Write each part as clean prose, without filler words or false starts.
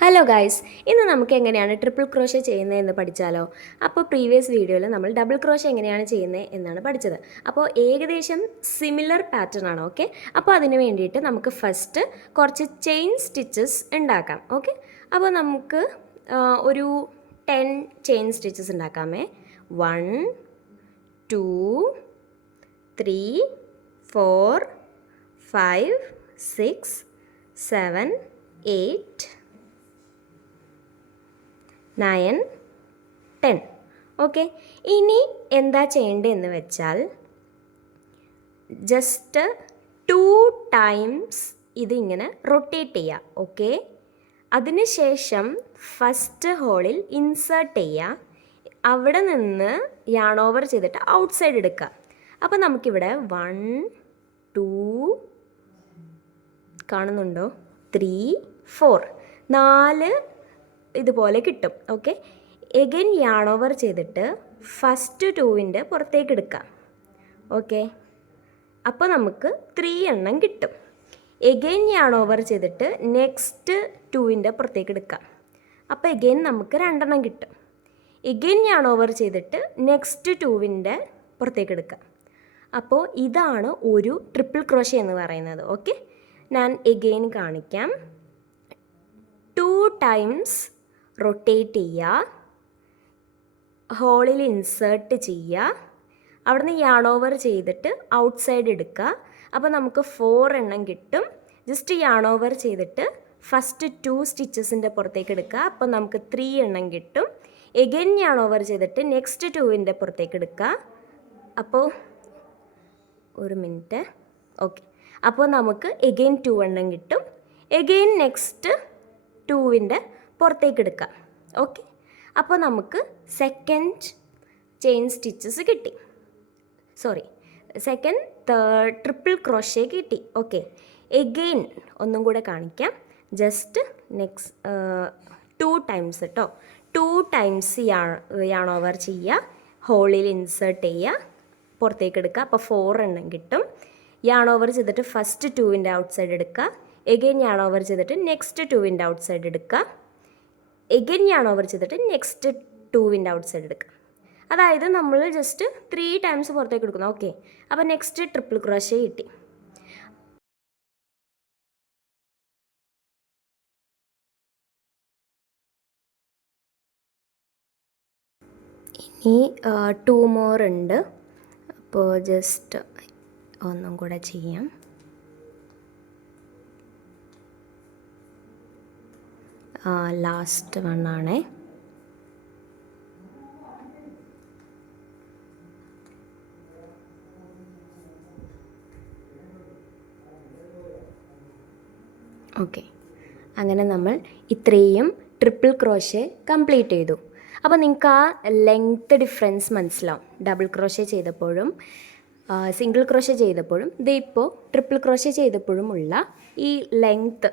Hello guys, ഇന്ന് നമുക്ക് എങ്ങനെയാണ് ട്രിപ്പിൾ ക്രോഷേ ചെയ്യുന്നതെന്ന് പഠിച്ചാലോ? അപ്പോൾ പ്രീവിയസ് വീഡിയോയിൽ നമ്മൾ ഡബിൾ ക്രോഷേ എങ്ങനെയാണ് ചെയ്യുന്നത് എന്നാണ് പഠിച്ചത്. അപ്പോൾ ഏകദേശം സിമിലർ പാറ്റേൺ ആണ്. ഓക്കെ, അപ്പോൾ അതിന് വേണ്ടിയിട്ട് നമുക്ക് ഫസ്റ്റ് കുറച്ച് ചെയിൻ സ്റ്റിച്ചസ് ഉണ്ടാക്കാം. ഓക്കെ, അപ്പോൾ നമുക്ക് ഒരു 10 ചെയിൻ സ്റ്റിച്ചസ് ഉണ്ടാക്കാമേ. 1 2 3 4 5 6 7 8 9 10. ഓക്കെ, ഇനി എന്താ ചെയ്യേണ്ടതെന്ന് വെച്ചാൽ ജസ്റ്റ് 2 ടൈംസ് ഇതിങ്ങനെ റൊട്ടേറ്റ് ചെയ്യുക. ഓക്കെ, അതിനുശേഷം ഫസ്റ്റ് ഹോളിൽ ഇൻസേർട്ട് ചെയ്യുക. അവിടെ നിന്ന് യാൺ ഓവർ ചെയ്തിട്ട് ഔട്ട് സൈഡ് എടുക്കുക. അപ്പോൾ നമുക്കിവിടെ 1 2 കാണുന്നുണ്ടോ, 3 4 4 ഇതുപോലെ കിട്ടും. ഓക്കെ, എഗെയിൻ യാൺ ഓവർ ചെയ്തിട്ട് ഫസ്റ്റ് 2വിൻ്റെ പുറത്തേക്ക് എടുക്കാം. ഓക്കെ, അപ്പോൾ നമുക്ക് 3 എണ്ണം കിട്ടും. എഗെയിൻ യാൺ ഓവർ ചെയ്തിട്ട് നെക്സ്റ്റ് 2വിൻ്റെ പുറത്തേക്ക് എടുക്കാം. അപ്പോൾ എഗെയിൻ നമുക്ക് 2 എണ്ണം കിട്ടും. എഗെയിൻ യാൺ ഓവർ ചെയ്തിട്ട് നെക്സ്റ്റ് 2വിൻ്റെ പുറത്തേക്ക് എടുക്കാം. അപ്പോൾ ഇതാണ് ഒരു ട്രിപ്പിൾ ക്രോഷേ എന്ന് പറയുന്നത്. ഓക്കെ, ഞാൻ എഗെയിൻ കാണിക്കാം. 2 ടൈംസ് റൊട്ടേറ്റ് ചെയ്യുക, ഹോളിൽ ഇൻസേർട്ട് ചെയ്യുക, അവിടുന്ന് യാൺ ഓവർ ചെയ്തിട്ട് ഔട്ട് സൈഡ് എടുക്കുക. അപ്പോൾ നമുക്ക് 4 എണ്ണം കിട്ടും. ജസ്റ്റ് യാൺ ഓവർ ചെയ്തിട്ട് ഫസ്റ്റ് 2 സ്റ്റിച്ചസിൻ്റെ പുറത്തേക്ക് എടുക്കുക. അപ്പോൾ നമുക്ക് 3 എണ്ണം കിട്ടും. എഗെയിൻ യാൺ ഓവർ ചെയ്തിട്ട് നെക്സ്റ്റ് 2വിൻ്റെ പുറത്തേക്ക് എടുക്കുക. അപ്പോൾ ഒരു മിനിറ്റ്. ഓക്കെ, അപ്പോൾ നമുക്ക് എഗെയിൻ 2 എണ്ണം കിട്ടും. എഗെയിൻ നെക്സ്റ്റ് 2വിൻ്റെ പുറത്തേക്ക് എടുക്കാം. ഓക്കെ, അപ്പോൾ നമുക്ക് സെക്കൻഡ് ചെയിൻ സ്റ്റിച്ചസ് കിട്ടി. സെക്കൻഡ് ട്രിപ്പിൾ ക്രോഷേ കിട്ടി. ഓക്കെ, എഗെയിൻ ഒന്നും കൂടെ കാണിക്കാം. ജസ്റ്റ് നെക്സ്റ്റ് 2 ടൈംസ് കേട്ടോ. 2 ടൈംസ് യാൺ ഓവർ ചെയ്യുക, ഹോളിൽ ഇൻസേർട്ട് ചെയ്യുക, പുറത്തേക്ക് എടുക്കുക. അപ്പോൾ 4 എണ്ണം കിട്ടും. യാൺ ഓവർ ചെയ്തിട്ട് ഫസ്റ്റ് 2വിൻ്റെ ഔട്ട് സൈഡ് എടുക്കുക. എഗെയിൻ യാൺ ഓവർ ചെയ്തിട്ട് നെക്സ്റ്റ് 2വിൻ്റെ ഔട്ട് സൈഡ് എടുക്കുക. എഗെയിൻ യാൺ ഓവർ ചെയ്തിട്ട് നെക്സ്റ്റ് 2വിൻ്റെ ഔട്ട് സൈഡ് എടുക്കുക. അതായത് നമ്മൾ ജസ്റ്റ് 3 ടൈംസ് പുറത്തേക്ക് എടുക്കുന്നു. ഓക്കെ, അപ്പോൾ നെക്സ്റ്റ് ട്രിപ്പിൾ ക്രോഷേ കിട്ടി. ഇനി 2 മോർ ഉണ്ട്. അപ്പോൾ ജസ്റ്റ് ഒന്നും കൂടെ ചെയ്യാം. ലാസ്റ്റ് വണ്ണാണേ. ഓക്കെ, അങ്ങനെ നമ്മൾ ഇത്രയും ട്രിപ്പിൾ ക്രോഷേ കംപ്ലീറ്റ് ചെയ്തു. അപ്പോൾ നിങ്ങൾക്ക് ആ ലെങ്ത്ത് ഡിഫറൻസ് മനസ്സിലാവും. ഡബിൾ ക്രോഷേ ചെയ്തപ്പോഴും സിംഗിൾ ക്രോഷേ ചെയ്തപ്പോഴും ഇപ്പോൾ ട്രിപ്പിൾ ക്രോഷേ ചെയ്തപ്പോഴും ഉള്ള ഈ ലെങ്ത്ത്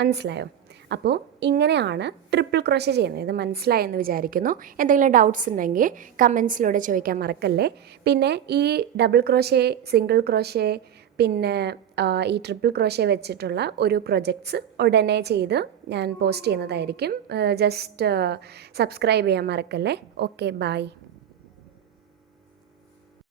മനസ്സിലായോ? അപ്പോൾ ഇങ്ങനെയാണ് ട്രിപ്പിൾ ക്രോഷേ ചെയ്യുന്നത്. ഇത് മനസ്സിലായെന്ന് വിചാരിക്കുന്നു. എന്തെങ്കിലും ഡൗട്ട്സ് ഉണ്ടെങ്കിൽ കമൻസിലൂടെ ചോദിക്കാൻ മറക്കല്ലേ. പിന്നെ ഈ ഡബിൾ ക്രോഷേ, സിംഗിൾ ക്രോഷേ, പിന്നെ ഈ ട്രിപ്പിൾ ക്രോഷേ വെച്ചിട്ടുള്ള ഒരു പ്രൊജക്ട്സ് ഉടനെ ചെയ്ത് ഞാൻ പോസ്റ്റ് ചെയ്യുന്നതായിരിക്കും. ജസ്റ്റ് സബ്സ്ക്രൈബ് ചെയ്യാൻ മറക്കല്ലേ. Okay, by.